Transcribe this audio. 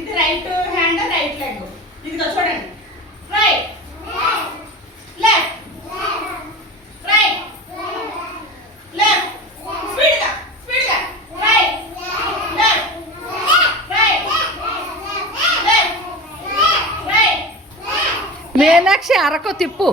ఇది right hand right leg. ఇదిగో చూడండి. రైట్ లెఫ్ట్ రైట్ లెఫ్ట్ స్పీడ్గా స్పీడ్గా right left right left right. Meenakshi అరకు తిప్పు.